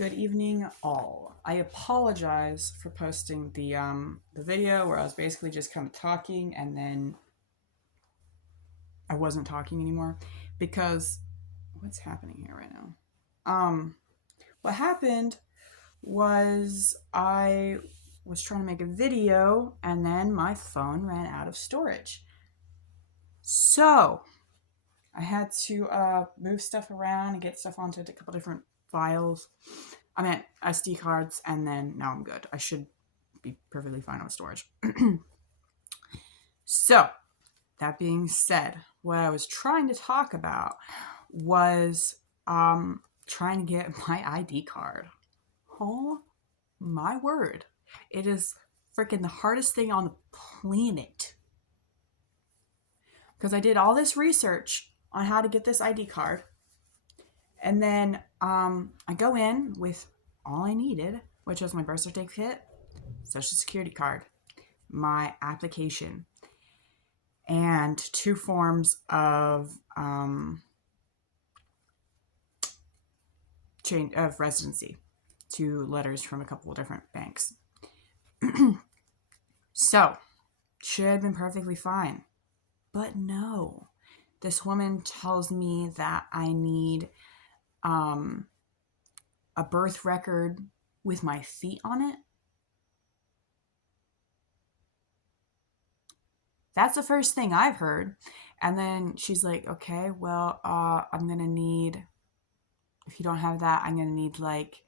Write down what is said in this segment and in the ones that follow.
Good evening, all. I apologize for posting the video where I was basically just kind of talking and then I wasn't talking anymore because what's happening here right now? What happened was I was trying to make a video and then my phone ran out of storage. So I had to move stuff around and get stuff onto a couple different files. I meant SD cards, and then now I'm good. I should be perfectly fine with storage. So, that being said, what I was trying to talk about was trying to get my ID card. Oh my word. It is freaking the hardest thing on the planet. Because I did all this research on how to get this ID card. And then I go in with all I needed, which was my birth certificate, social security card, my application, and two forms of change of residency, two letters from a couple of different banks. So, should have been perfectly fine. But no. This woman tells me that I need a birth record with my feet on it. That's the first thing I've heard. And then she's like, okay, well, I'm going to need, if you don't have that, I'm going to need like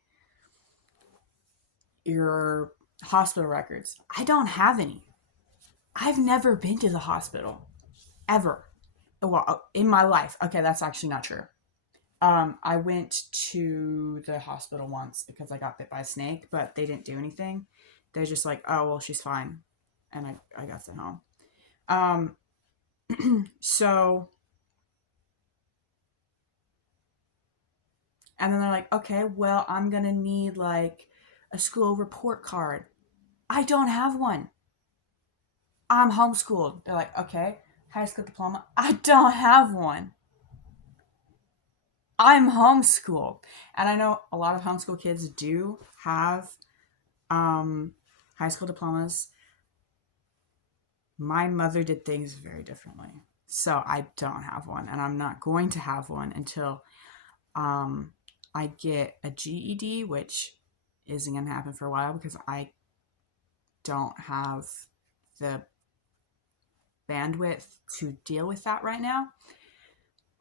your hospital records. I don't have any. I've never been to the hospital ever. Well, in my life. Okay, that's actually not true. I went to the hospital once because I got bit by a snake, but they didn't do anything. They're just like, oh, well, she's fine. And I got sent home. So, and then they're like, okay, well, I'm going to need like a school report card. I don't have one. I'm homeschooled. They're like, okay, high school diploma. I don't have one. I'm homeschooled. And I know a lot of homeschool kids do have high school diplomas. My mother did things very differently. So I don't have one, and I'm not going to have one until I get a GED, which isn't going to happen for a while because I don't have the bandwidth to deal with that right now.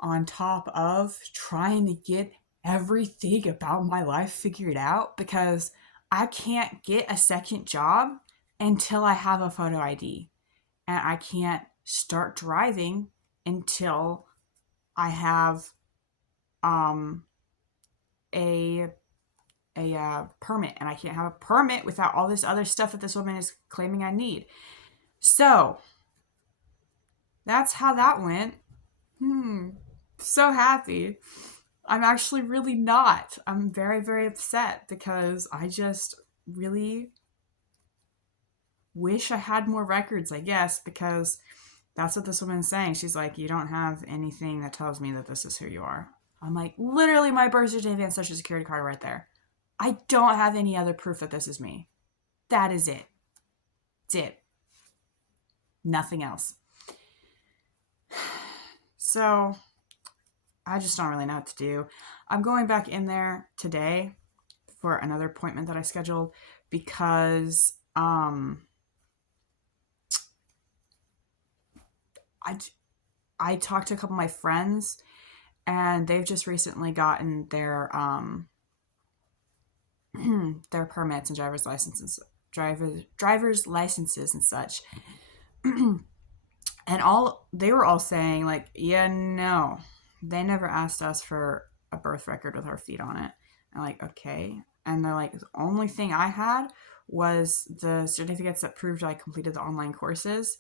On top of trying to get everything about my life figured out because I can't get a second job until I have a photo ID. And I can't start driving until I have a permit, and I can't have a permit without all this other stuff that this woman is claiming I need. So that's how that went. So happy. I'm actually really not. I'm very, very upset because I just really wish I had more records, I guess, because that's what this woman's saying. She's like, you don't have anything that tells me that this is who you are. I'm like, literally my birth certificate and social security card right there. I don't have any other proof that this is me. That is it. It's it. Nothing else. So, I just don't really know what to do. I'm going back in there today for another appointment that I scheduled because I talked to a couple of my friends, and they've just recently gotten their their permits and driver's licenses and such. And they were all saying like, yeah, no, they never asked us for a birth record with our feet on it. I'm like, okay. And they're like, the only thing I had was the certificates that proved I completed the online courses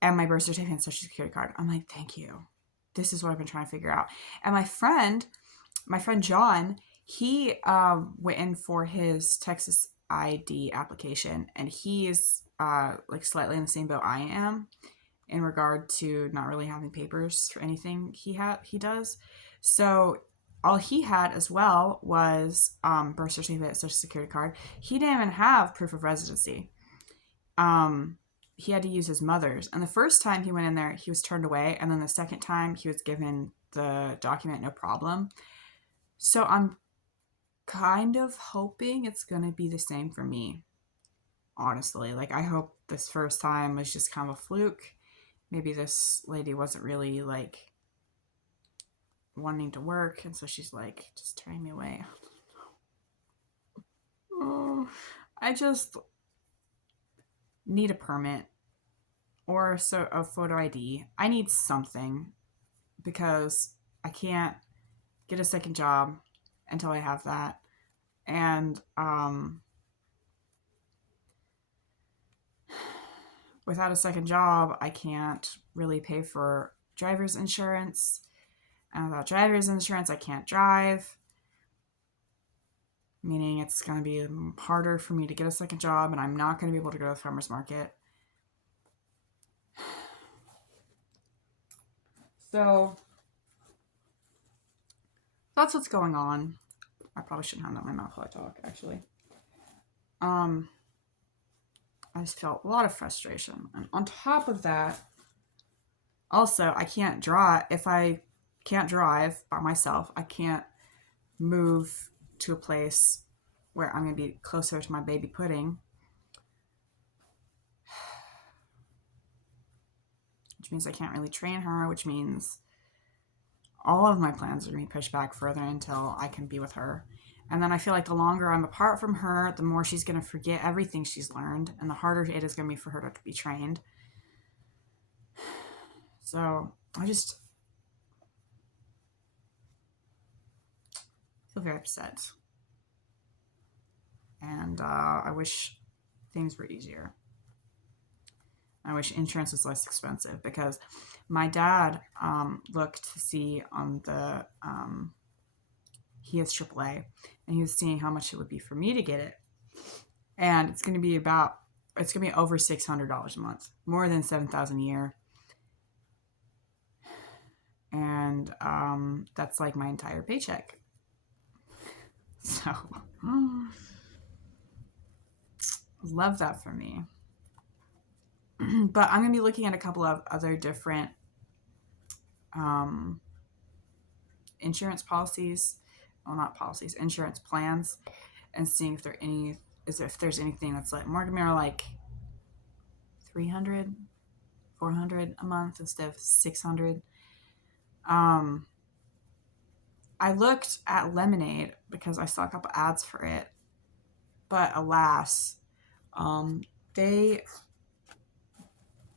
and my birth certificate and social security card. I'm like, thank you. This is what I've been trying to figure out. And my friend John, he went in for his Texas ID application, and he is like slightly in the same boat I am in regard to not really having papers for anything he does. So all he had as well was birth certificate, social security card. He didn't even have proof of residency. Um, he had to use his mother's. And the first time he went in there, he was turned away. And then the second time, he was given the document, no problem. So I'm kind of hoping it's going to be the same for me, honestly. Like, I hope this first time was just kind of a fluke. Maybe this lady wasn't really, like, wanting to work. And so she's, like, just turning me away. Oh, I just need a permit or a photo ID. I need something because I can't get a second job until I have that. And without a second job, I can't really pay for driver's insurance. And without driver's insurance, I can't drive, meaning it's going to be harder for me to get a second job, and I'm not going to be able to go to the farmer's market. So that's what's going on. I probably shouldn't have that in my mouth while I talk, actually. I just felt a lot of frustration. And on top of that, also, I can't drive. If I can't drive by myself, I can't move to a place where I'm going to be closer to my baby pudding, which means I can't really train her, which means all of my plans are going to be pushed back further until I can be with her. And then I feel like the longer I'm apart from her, the more she's going to forget everything she's learned, and the harder it is going to be for her to be trained. So I just feel very upset. And I wish things were easier. I wish insurance was less expensive because my dad looked to see on the, he has AAA, and he was seeing how much it would be for me to get it. And it's going to be over $600 a month, more than $7,000 a year. And that's like my entire paycheck. So, love that for me. But I'm going to be looking at a couple of other different insurance policies. Well, not policies, insurance plans, and seeing if there's anything that's like more like 300, 400 a month instead of 600. I looked at Lemonade because I saw a couple ads for it, but alas, they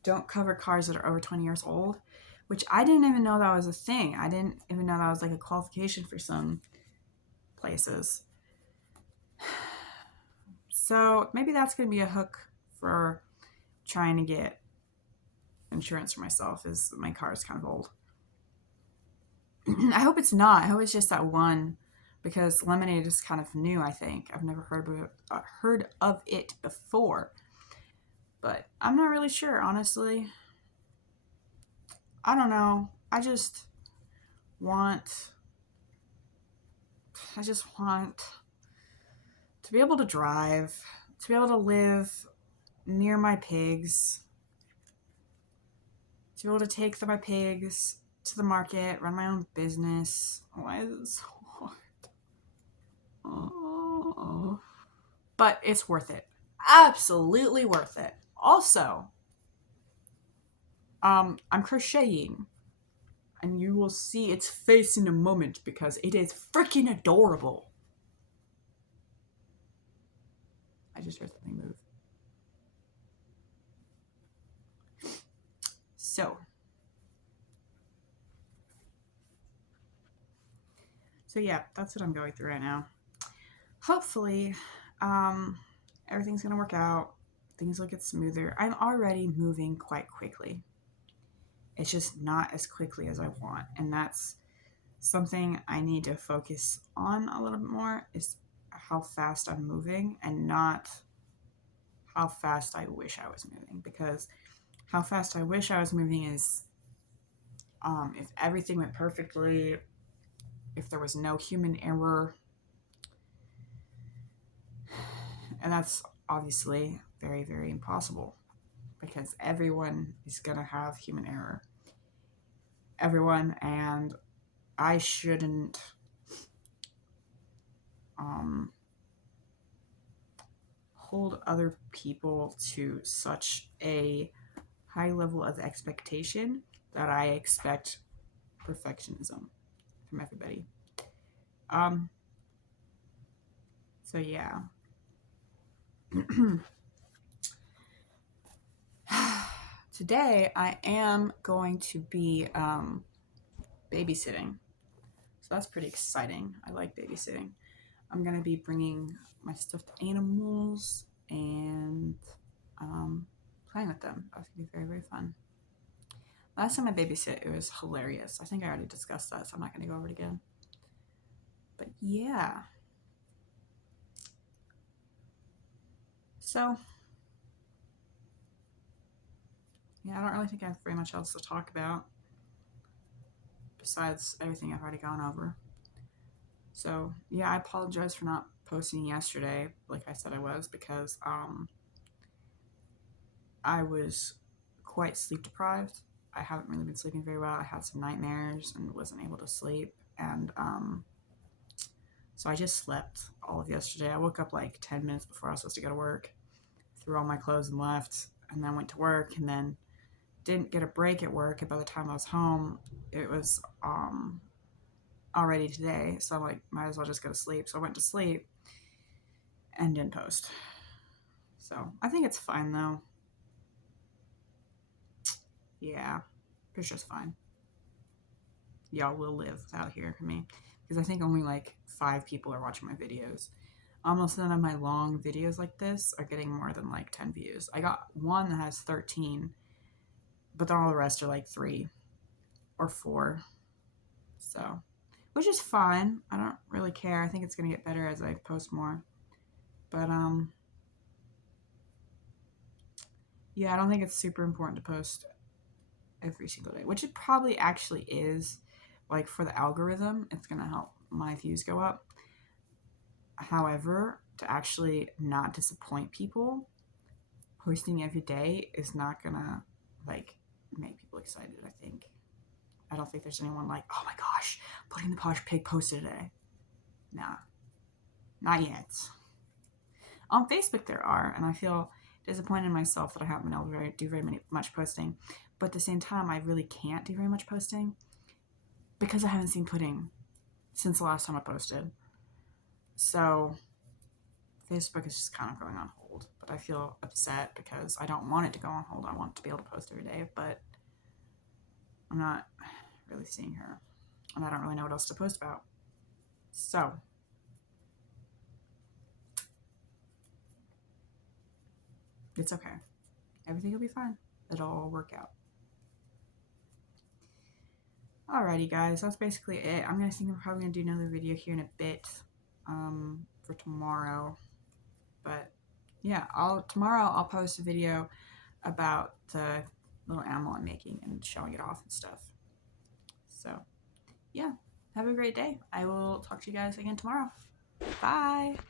don't cover cars that are over 20 years old, which I didn't even know that was a thing. I didn't even know that was like a qualification for some places. So maybe that's going to be a hook for trying to get insurance for myself, is my car is kind of old. I hope it's not. I hope it's just that one, because Lemonade is kind of new, I think. I've never heard of it before. But I'm not really sure, honestly. I don't know. I just want to be able to drive, to be able to live near my pigs, to be able to take my pigs to the market, run my own business. Why is it so hard? Oh. But it's worth it. Absolutely worth it. Also, I'm crocheting, and you will see its face in a moment because it is freaking adorable. I just heard something move. So yeah, that's what I'm going through right now. Hopefully, everything's gonna work out. Things will get smoother. I'm already moving quite quickly. It's just not as quickly as I want, and that's something I need to focus on a little bit more, is how fast I'm moving and not how fast I wish I was moving, because how fast I wish I was moving is if everything went perfectly, if there was no human error. And that's obviously very, very impossible because everyone is going to have human error. Everyone, and I shouldn't hold other people to such a high level of expectation that I expect perfectionism from everybody. So yeah. Today I am going to be babysitting. So that's pretty exciting. I like babysitting. I'm going to be bringing my stuffed animals and playing with them. That's going to be very, very fun. Last time I babysit, it was hilarious. I think I already discussed that, so I'm not going to go over it again. But yeah. So, yeah, I don't really think I have very much else to talk about besides everything I've already gone over. So, yeah, I apologize for not posting yesterday like I said I was because I was quite sleep deprived. I haven't really been sleeping very well. I had some nightmares and wasn't able to sleep. And so I just slept all of yesterday. I woke up like 10 minutes before I was supposed to go to work, threw all my clothes and left, and then went to work and then didn't get a break at work. And by the time I was home, it was already today. So I'm like, might as well just go to sleep. So I went to sleep and didn't post. So I think it's fine though. Yeah, it's just fine. Y'all will live without hearing from me because I think only like 5 people are watching my videos. Almost none of my long videos like this are getting more than like 10 views. I got one that has 13, but then all the rest are like 3 or 4. So, which is fine. I don't really care. I think it's going to get better as I post more. But yeah, I don't think it's super important to post every single day, which it probably actually is. Like for the algorithm, it's going to help my views go up. However, to actually not disappoint people, posting every day is not gonna like make people excited. I don't think there's anyone like, oh my gosh, Putting the Posh Pig posted today. Nah, not yet. On Facebook there are, and I feel disappointed in myself that I haven't been able to do very much posting. But at the same time, I really can't do very much posting because I haven't seen Pudding since the last time I posted. So Facebook is just kind of going on hold, but I feel upset because I don't want it to go on hold. I want to be able to post every day, but I'm not really seeing her, and I don't really know what else to post about. So, it's okay. Everything will be fine. It'll all work out. Alrighty, guys, that's basically it. I'm probably gonna do another video here in a bit for tomorrow. But yeah, tomorrow I'll post a video about the little animal I'm making and showing it off and stuff. So yeah, have a great day. I will talk to you guys again tomorrow. Bye.